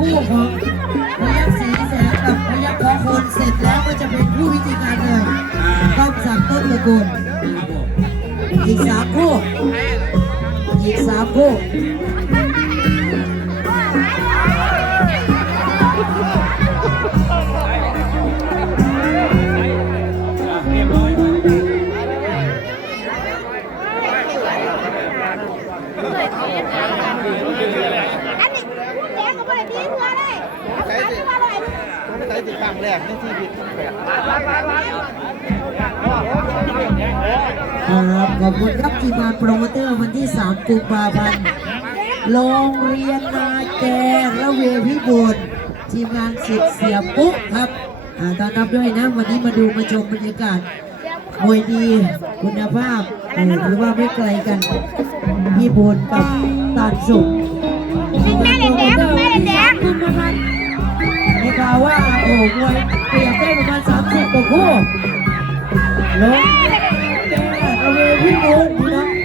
คู่ของพยัคฆ์ศรีแสงกับพยัคฆ์ของคนเสร็จแล้วก็จะเป็นผู้พิธีการเลยต้องสั่งต้นตระกูลครับผมอีกสามคู่อีกสามคู่ ทีมงานโปรโมเตอร์วันที่ 3 กุมภาพันธ์ โรงเรียนนาแกและเวพิบูลทีมงานสิทธิ์เสียปุ๊ครับอตอนรับด้วยนะ วันนี้มาดูมาชมบรรยากาศมวยดีคุณภาพหรือว่าไม่ไกลกันพี่บูลกับตานสุขแม่เด็กแดงแม่เด็กแดงมีข่าวว่าโอ้มวยเปรียบได้ประมาณ30กว่าคู่ลง พี่บูลพี่น้อ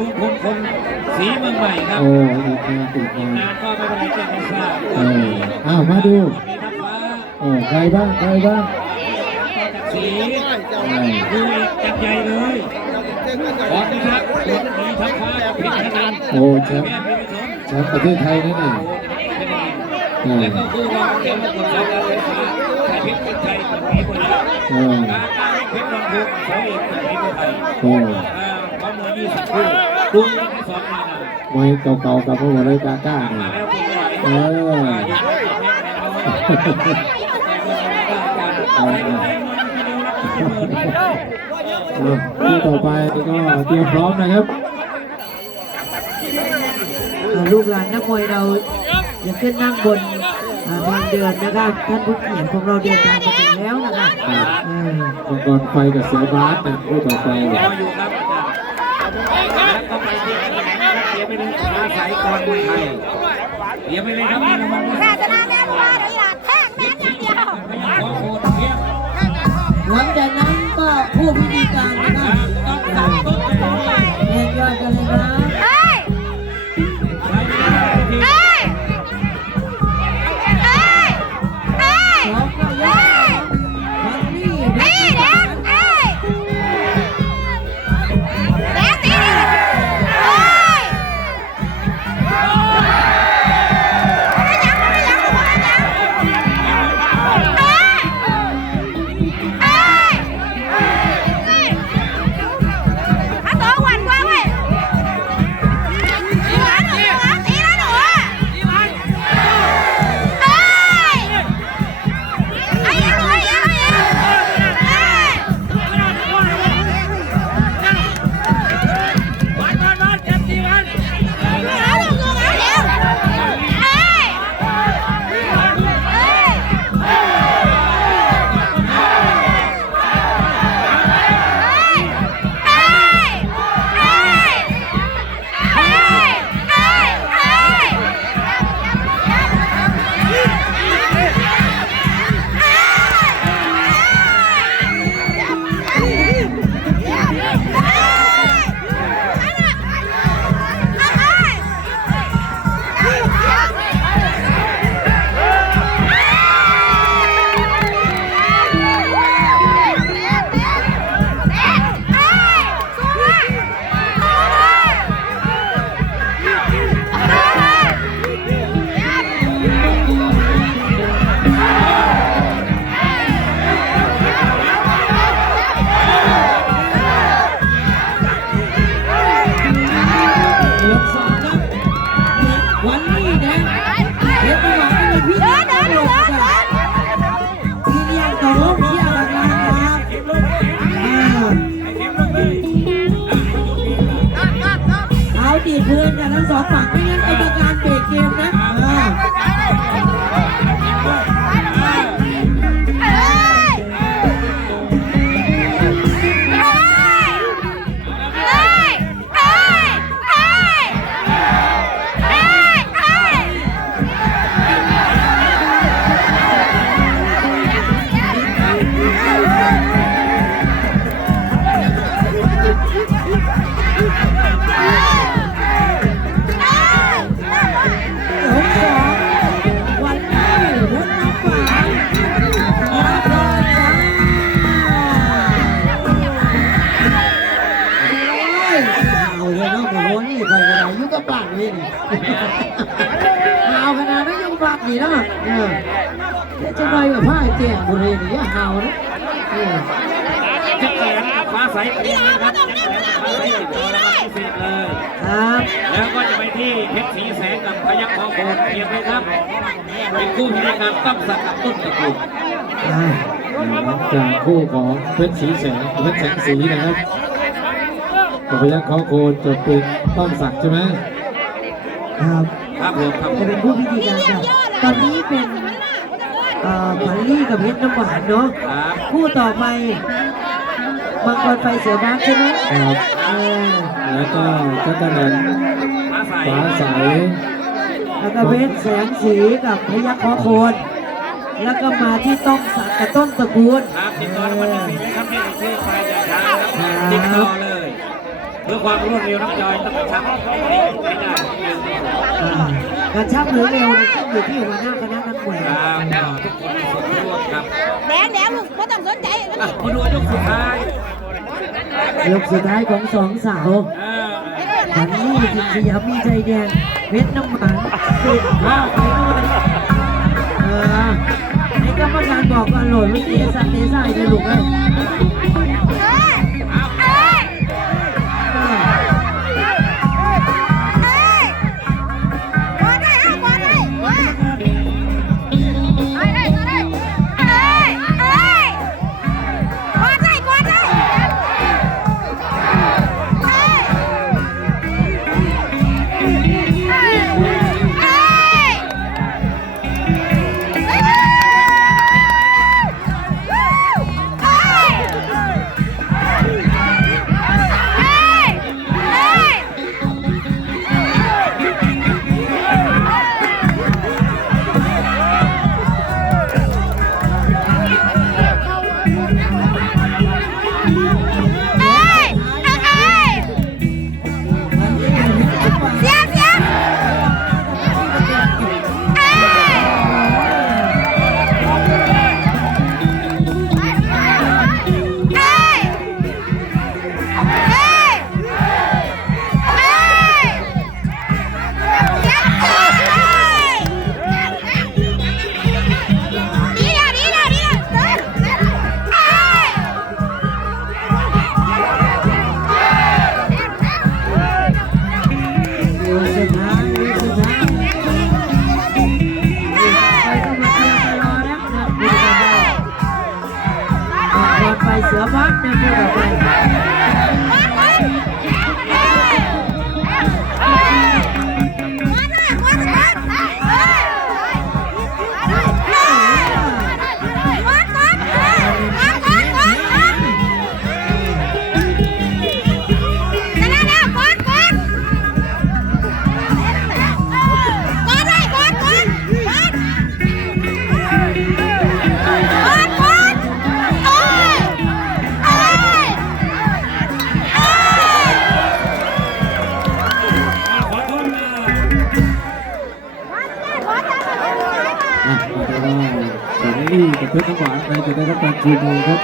ศึกภูมิพงคงสีเมืองใหม่ครับโอ้อีกนานอีกนานนานก็ไม่เป็นไรแจ้งให้ทราบเอออ้าวมาดูโอ้ใครบ้างใครบ้างสีดูอีกจับใหญ่เลยขอบคุณครับมีทัพฟ้ากับเพชรธนันโอ้แชมป์แชมป์ประเทศไทยนั่นเองแล้วก็คู่รองเกมมกุฎราชการไฟฟ้าไทยเพชรเป็นไทยกับผีคนนี้การการเพชรลำพูนเสาเอกกับผีคนไทย โอ้ามวย20คู่คู่ที่สองมีนามวยเก่าๆกับพวกเลยกาก้าเนี่มายแล้วคุณไม่ไหวเออเอาไว้เอาไว้เอาไว้เอาคู่ต่อไปก็เตรียมพร้อมนะครับลูกหลานนักมวยเราอย่าขึ้นนั่งบนอ่าทางเดินนะครับท่านผู้เกียรติของเราเดินทางมาถึงแล้วนะครับเออมังกรไฟกับเสือบาสนะคู่ต่อไป เสียไปเลยมาสายกรมวยไทยเสียไปเลยครับมีรางวัลด้วยแพ้ชนะแม่ลูกว่าเดี๋ยวอย่าแทงแม่อย่างเดียวขอโคตรเพียบหลังจากนั้นก็ผู้พิธีการนะครับต้องสั่งต้องต้องไปเรียนยอดกันเลยครับ ทั้งสองฝั่ง นี่นี่เอาขนาดนั้นยุกับปากนี่นะเออเดี๋ยจะไปกับผ้าแจ้งบุรีนี่อย่าเห่านะเออจักรแหลมกับฟ้าใสเตรียมเลยครับจักรแหลมกับฟ้าใสติดต่อรางวัลพิเศษเลยครับ แล้วก็จะไปที่เพชรศรีแสงกับพยัคฆ์ของโคนเตรียมเลยครับเป็นคู่พิธีการต้องสักกับต้นตะกูลอ่จากคู่ของเพชรสีแสงเพชรแสงสีนะครับกับพยัคฆ์ขาโคนจะเป็นต้นศักใช่ไหม ครับครับผมครับผจะมเป็นผู้พิธีการครับตอนนี้เป็นเอ่อขวัญลี่กับเพชรน้ำหวานเนาะครับคู่ต่อไปมังกรไฟเสือบ้านใช่ไหมครับเออแล้วก็จักรแหลมฟ้าใสฟ้าใสแล้วก็เพชรแสงสีกับพยัคฆ์ขอโคนแล้วก็มาที่ต้องสักกับต้นตระกูลครับติดต่อรางวัลพิเศษเลยครับนี่ชื่อไปอย่าช้าครับติดต่อเลย เพื่อความรวดเร็วน้องจอยต้องกระชับให้ให้ได้อ่า การชับหรือเร็วเนี่ยขึ้นอยู่ที่หัวหน้าคณะนักมวยครับทุกคนมีส่วนร่วมครับแดงแดงลูกไม่ต้องสนใจมันอะมาดูยกสุดท้ายยกสุดท้ายของสองสาวเออขวัญลี่จิตสยามมีใจแดงเพชรน้ำหวานสิบห้าไปด้วยเออให้กรรมการบอกก่อนโหลดวิทยาศาสตร์เทสายเลยลูกเลยเอ้ย ไปเสือวัดนะพูดกันไป นจะได้รับการคืนเงินครับ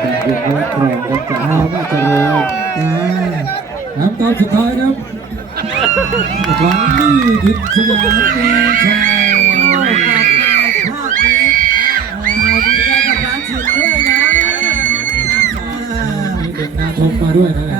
แบ่งเงินและแกร่งกันจะห้าน่าจะรอน้ำตอนสุดท้ายครับหวังนี่ดิษสยามเมืองชายเด็กนาทมมาด้วยนะ